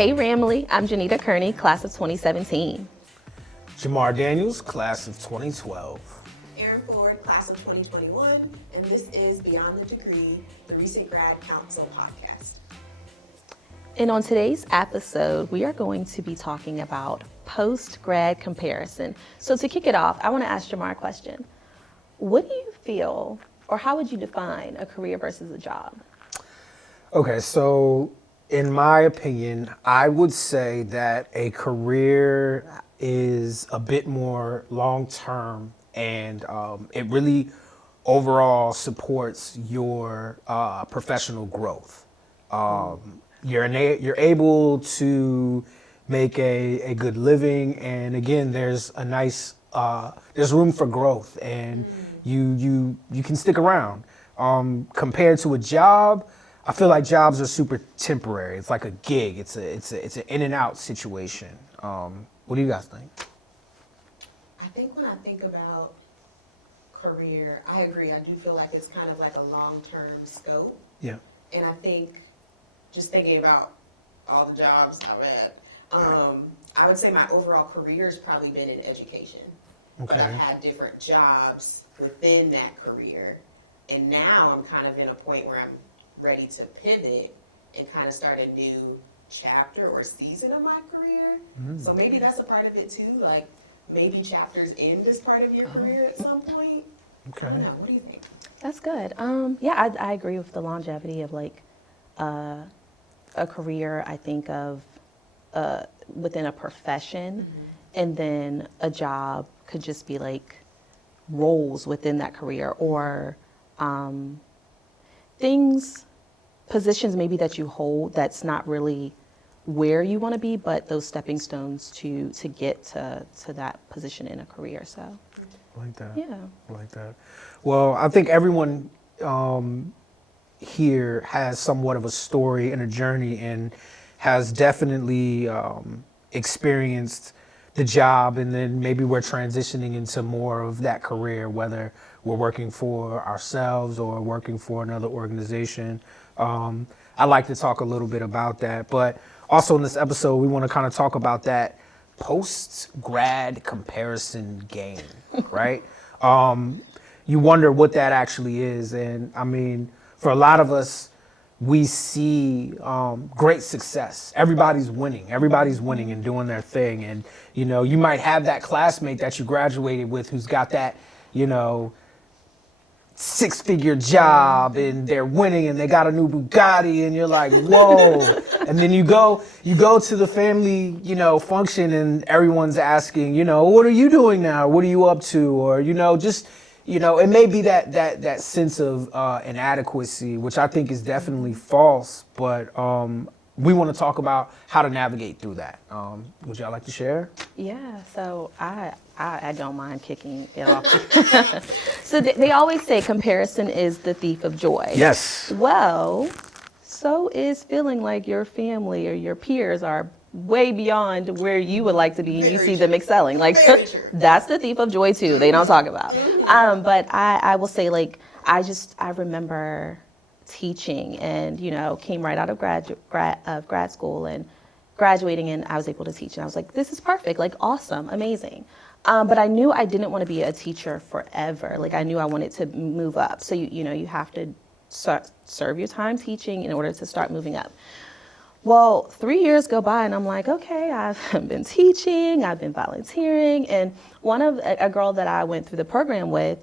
Hey Ramley, I'm Janita Kearney, class of 2017. Jamar Daniels, class of 2012. Aaron Ford, class of 2021, and this is Beyond the Degree, the Recent Grad Council podcast. And on today's episode, we are going to be talking about post-grad comparison. So to kick it off, I want to ask Jamar a question. What do you feel, or how would you define a career versus a job? Okay, so in my opinion, I would say that a career is a bit more long-term and it really overall supports your professional growth. You're able to make a good living, and again, there's a nice there's room for growth, and you can stick around. Compared to a job, I feel like jobs are super temporary. It's like a gig. It's an in and out situation. What do you guys think? I think when I think about career, I agree. I do feel like it's kind of like a long-term scope. Yeah. And I think just thinking about all the jobs I've had, I would say my overall career has probably been in education. But Okay. I've had different jobs within that career. And now I'm kind of in a point where I'm ready to pivot and kind of start a new chapter or season of my career. So maybe that's a part of it too. Like maybe chapters end as part of your career at some point. I don't Okay. know. What do you think? That's good. Yeah, I agree with the longevity of like a career. I think of within a profession, and then a job could just be like roles within that career, or positions maybe that you hold that's not really where you want to be, but those stepping stones to get to that position in a career. So I like that. yeah. I like that. Well, I think everyone here has somewhat of a story and a journey, and has definitely experienced the job, and then maybe we're transitioning into more of that career, whether we're working for ourselves or working for another organization. I like to talk a little bit about that, but also in this episode, we want to kind of talk about that post-grad comparison game, right? You wonder what that actually is, and I mean, for a lot of us, we see great success. Everybody's winning and doing their thing. And, you know, you might have that classmate that you graduated with who's got that, you know, 6-figure job, and they're winning and they got a new Bugatti, and you're like, whoa. And then you go to the family, you know, function, and everyone's asking, you know, what are you doing now? What are you up to? Or, you know, just, you know, it may be that sense of inadequacy, which I think is definitely false, but we want to talk about how to navigate through that. Would y'all like to share? Yeah, so I don't mind kicking it off. So they always say comparison is the thief of joy. Yes. Well, so is feeling like your family or your peers are way beyond where you would like to be, and you Very see them true. excelling. Like Very true. that's the thief of joy too. They don't talk about. But I will say, like, I remember teaching, and you know, came right out of grad school and graduating, and I was able to teach, and I was like, this is perfect, like awesome, amazing. But I knew I didn't want to be a teacher forever. Like I knew I wanted to move up. So you know, you have to serve your time teaching in order to start moving up. Well, 3 years go by, and I'm like, okay, I've been teaching, I've been volunteering, and one of a girl that I went through the program with,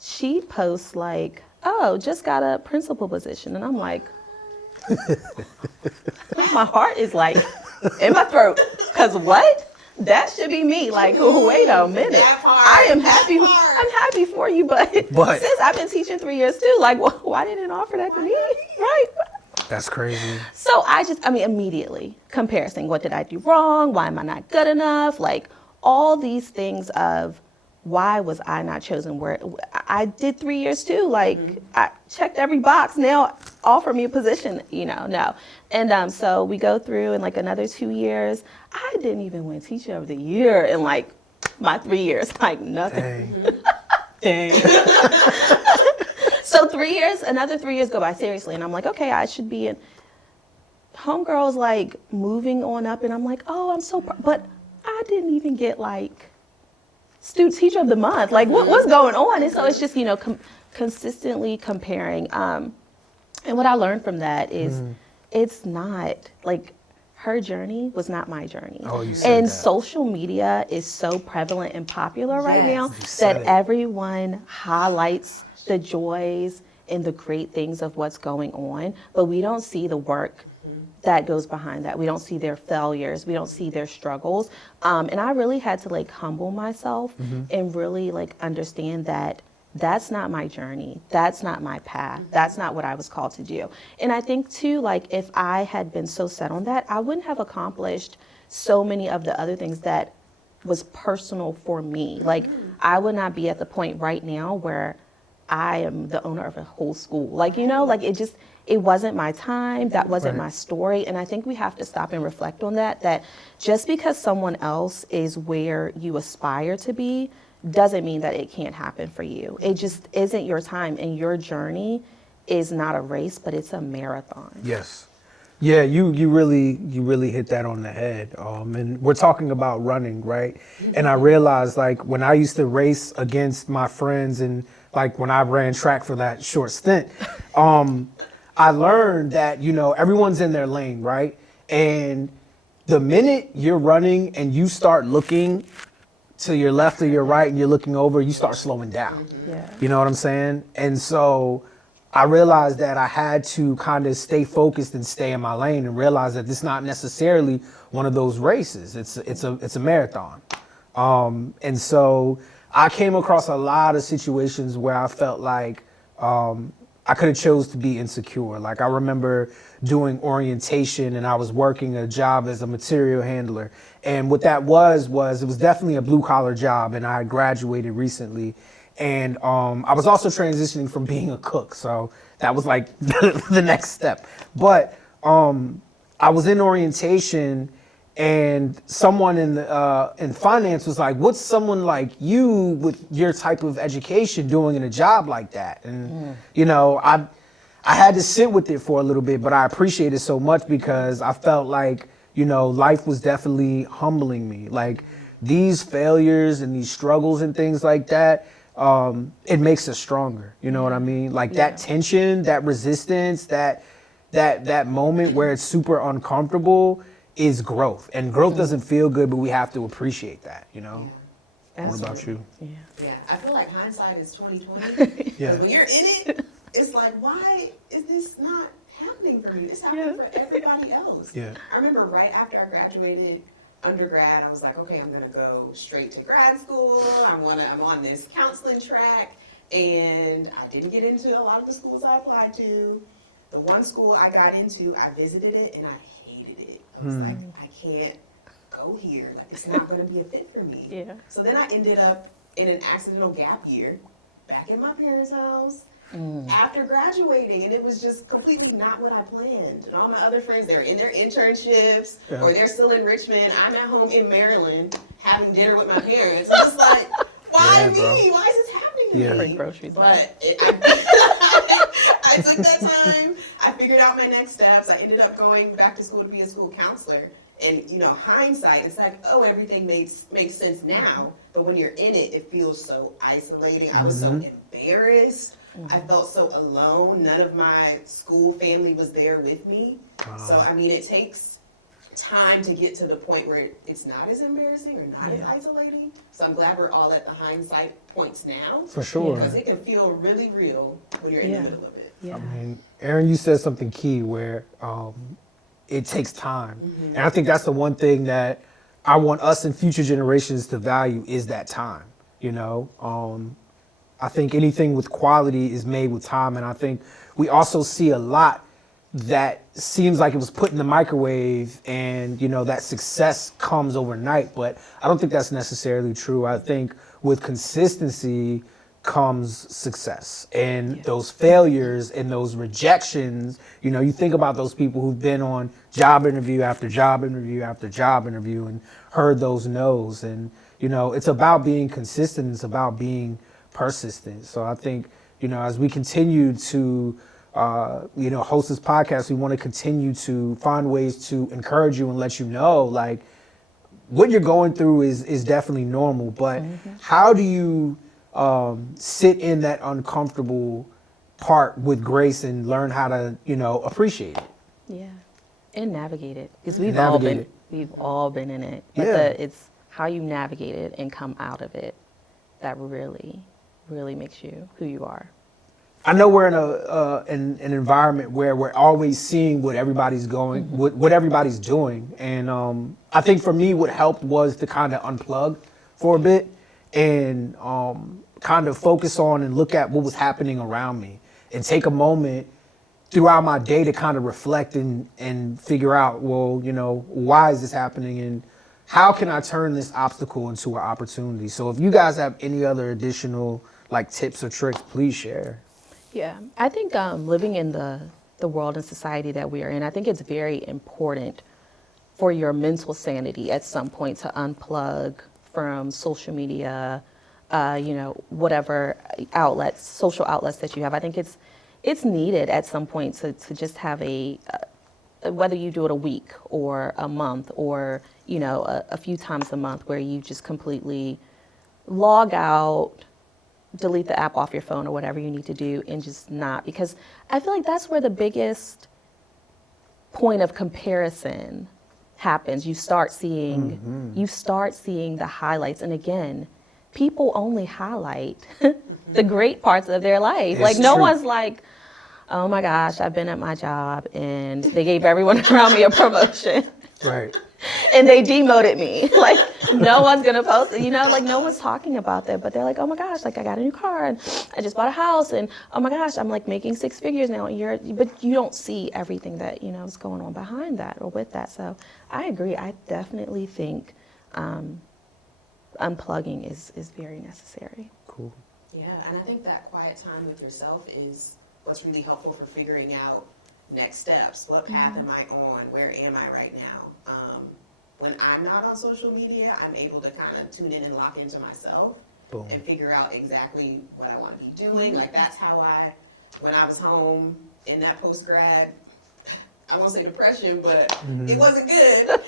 she posts like, oh, just got a principal position, and I'm like, my heart is like in my throat, because what? That should be me. Like, wait a minute. That part. I am happy. That part. I'm happy for you, but since I've been teaching 3 years too, like, why didn't it offer that to me? Right? That's crazy. So I mean, immediately comparison. What did I do wrong? Why am I not good enough? Like all these things of why was I not chosen? Where I did 3 years too. Like I checked every box. Now offer me a position, you know, no. And so we go through, and like another 2 years, I didn't even win Teacher of the Year in like my 3 years, like nothing. Dang. So 3 years, another 3 years go by, seriously, and I'm like, okay, I should be in. homegirl's like moving on up, and I'm like, oh, I'm so, but I didn't even get like student teacher of the month. Like, what's going on? And so it's just, consistently comparing. And what I learned from that is it's not like her journey was not my journey. Oh, you said and that. social media is so prevalent and popular right Yes. now You said that it. everyone highlights the joys and the great things of what's going on, but we don't see the work that goes behind that. We don't see their failures. We don't see their struggles. And I really had to like humble myself and really like understand that that's not my journey. That's not my path. That's not what I was called to do. And I think too, like if I had been so set on that, I wouldn't have accomplished so many of the other things that was personal for me. Like I would not be at the point right now where I am the owner of a whole school. Like, like it wasn't my time. That wasn't Right. my story. And I think we have to stop and reflect on that just because someone else is where you aspire to be doesn't mean that it can't happen for you. It just isn't your time, and your journey is not a race, but it's a marathon. Yes. Yeah, you really hit that on the head. And we're talking about running, right? And I realized like when I used to race against my friends and like when I ran track for that short stint, I learned that, everyone's in their lane, right? And the minute you're running and you start looking to your left or your right and you're looking over, you start slowing down. Yeah. You know what I'm saying? And so I realized that I had to kind of stay focused and stay in my lane and realize that this is not necessarily one of those races. It's a marathon. And so I came across a lot of situations where I felt like I could have chose to be insecure. Like I remember doing orientation and I was working a job as a material handler. And what that was it was definitely a blue collar job, and I had graduated recently. And I was also transitioning from being a cook. So that was like the next step. But I was in orientation and someone in finance was like, what's someone like you with your type of education doing in a job like that? And, I had to sit with it for a little bit, but I appreciate it so much because I felt like, life was definitely humbling me. Like these failures and these struggles and things like that, it makes us stronger. You know what I mean? Like that tension, that resistance, that moment where it's super uncomfortable is growth. And growth doesn't feel good, but we have to appreciate that, What about you? Yeah. Yeah, I feel like hindsight is 20/20. Yeah. When you're in it, it's like, why is this not happening for me? This happened for everybody else. Yeah. I remember right after I graduated undergrad, I was like, okay, I'm gonna go straight to grad school. I'm on this counseling track, and I didn't get into a lot of the schools I applied to. The one school I got into, I visited it and I hated it. I was like, I can't go here. Like, it's not going to be a fit for me. Yeah. So then I ended up in an accidental gap year back in my parents' house after graduating. And it was just completely not what I planned. And all my other friends, they're in their internships or they're still in Richmond. I'm at home in Maryland having dinner with my parents. I'm just like, why me? bro. Why is this happening to me? Bring groceries. But I took that time. I figured out my next steps. I ended up going back to school to be a school counselor. And hindsight, it's like, oh, everything makes sense now. But when you're in it, it feels so isolating. I was so embarrassed. I felt so alone. None of my school family was there with me. So it takes time to get to the point where it's not as embarrassing or not as isolating. So I'm glad we're all at the hindsight points now. For sure. Because it can feel really real when you're in the middle of it. Yeah. I mean, Aaron, you said something key where it takes time. And I think that's the one thing that I want us and future generations to value is that time. I think anything with quality is made with time. And I think we also see a lot that seems like it was put in the microwave and, that success comes overnight. But I don't think that's necessarily true. I think with consistency comes success, and those failures and those rejections, you think about those people who've been on job interview after job interview after job interview and heard those no's, and it's about being consistent, it's about being persistent. So I think as we continue to host this podcast, we want to continue to find ways to encourage you and let you know, like, what you're going through is definitely normal, but how do you sit in that uncomfortable part with grace and learn how to, appreciate it? Yeah, and navigate it, because Navigate we've all been in it. But Yeah. it's how you navigate it and come out of it that really, really makes you who you are. I know we're in an environment where we're always seeing what everybody's what everybody's doing, and I think for me, what helped was to kind of unplug for a bit and kind of focus on and look at what was happening around me, and take a moment throughout my day to kind of reflect and figure out, well, why is this happening, and how can I turn this obstacle into an opportunity? So if you guys have any other additional like tips or tricks, please share. Yeah, I think living in the world and society that we are in, I think it's very important for your mental sanity at some point to unplug from social media, whatever outlets, social outlets that you have. I think it's needed at some point to just have whether you do it a week or a month or, a few times a month, where you just completely log out, delete the app off your phone or whatever you need to do, and just not, because I feel like that's where the biggest point of comparison happens. You start seeing the highlights, and again, people only highlight the great parts of their life. It's like no true. one's like, oh my gosh, I've been at my job and they gave everyone around me a promotion. Right. And they demoted me. Like, no one's gonna post it, like no one's talking about that, but they're like, oh my gosh, like I got a new car and I just bought a house, and oh my gosh, I'm like making 6 figures now. But you don't see everything that, is going on behind that or with that. So I agree. I definitely think unplugging is very necessary. Cool. Yeah, and I think that quiet time with yourself is what's really helpful for figuring out next steps. What path am I on? Where am I right now? When I'm not on social media, I'm able to kind of tune in and lock into myself. Boom. And figure out exactly what I want to be doing. Like that's how when I was home in that post-grad, I won't say depression, but it wasn't good.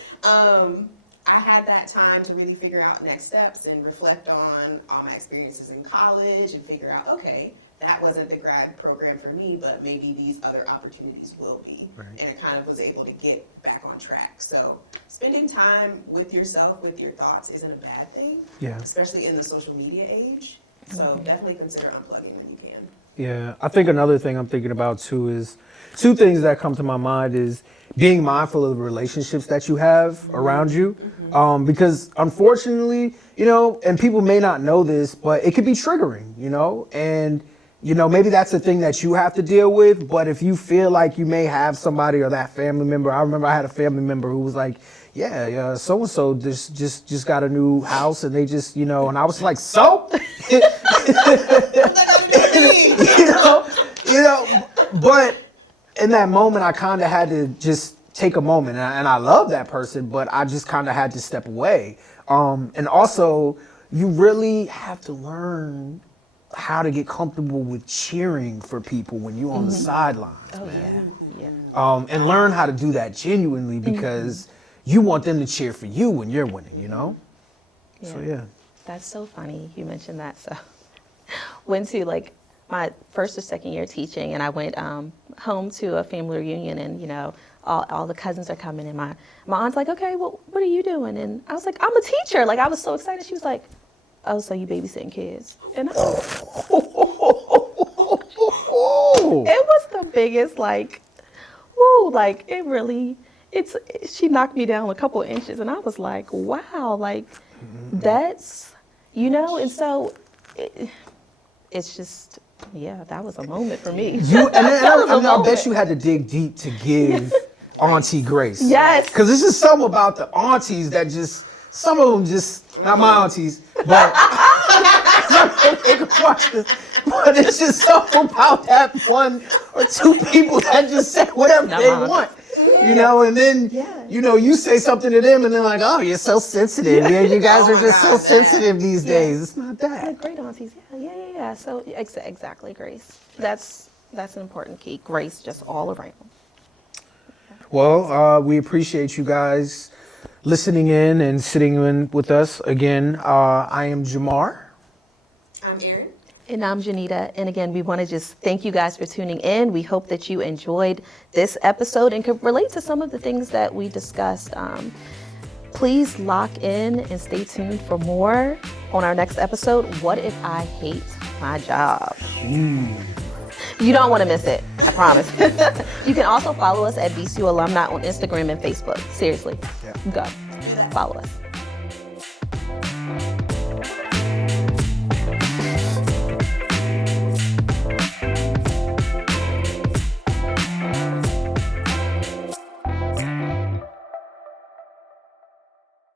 I had that time to really figure out next steps and reflect on all my experiences in college and figure out, okay, that wasn't the grad program for me, but maybe these other opportunities will be. Right. And I kind of was able to get back on track. So spending time with yourself, with your thoughts, isn't a bad thing. Yeah. Especially in the social media age. So definitely consider unplugging when you can. Yeah. I think another thing I'm thinking about too is two things that come to my mind is being mindful of the relationships that you have around you. Because unfortunately, and people may not know this, but it could be triggering, and maybe that's the thing that you have to deal with. But if you feel like you may have somebody or that family member, I remember I had a family member who was like, yeah, so-and-so just got a new house and they just, and I was like, so? But in that moment, I kind of had to just take a moment, and I love that person, but I just kind of had to step away. And also, you really have to learn how to get comfortable with cheering for people when you're on the sidelines, man. Yeah. And learn how to do that genuinely, because you want them to cheer for you when you're winning, Yeah. So, yeah. That's so funny you mentioned that. So went to like my first or second year teaching, and I went home to a family reunion, and all the cousins are coming, and my aunt's like, okay, well, what are you doing? And I was like, I'm a teacher. Like, I was so excited. She was like, oh, so you babysitting kids? And it was the biggest, like, woo, like, she knocked me down a couple of inches, and I was like, wow, like, that's, and so it's just, yeah, that was a moment for me. I bet you had to dig deep to give Auntie grace. Yes. Because this is something about the aunties that some of them just, not my aunties, but but it's just something about that one or two people that just say whatever they want. And then, you say something to them and they're like, oh, you're so sensitive. Yeah, you guys are just so sensitive these days. It's not that. Yeah, great aunties. Yeah. So exactly, Grace. That's That's an important key. Grace just all around. Well, we appreciate you guys listening in and sitting in with us again. I am Jamar. I'm Erin. And I'm Janita. And again, we want to just thank you guys for tuning in. We hope that you enjoyed this episode and could relate to some of the things that we discussed. Please lock in and stay tuned for more on our next episode. What if I hate my job? You don't want to miss it, I promise. You can also follow us at VCU Alumni on Instagram and Facebook. Seriously, go follow us.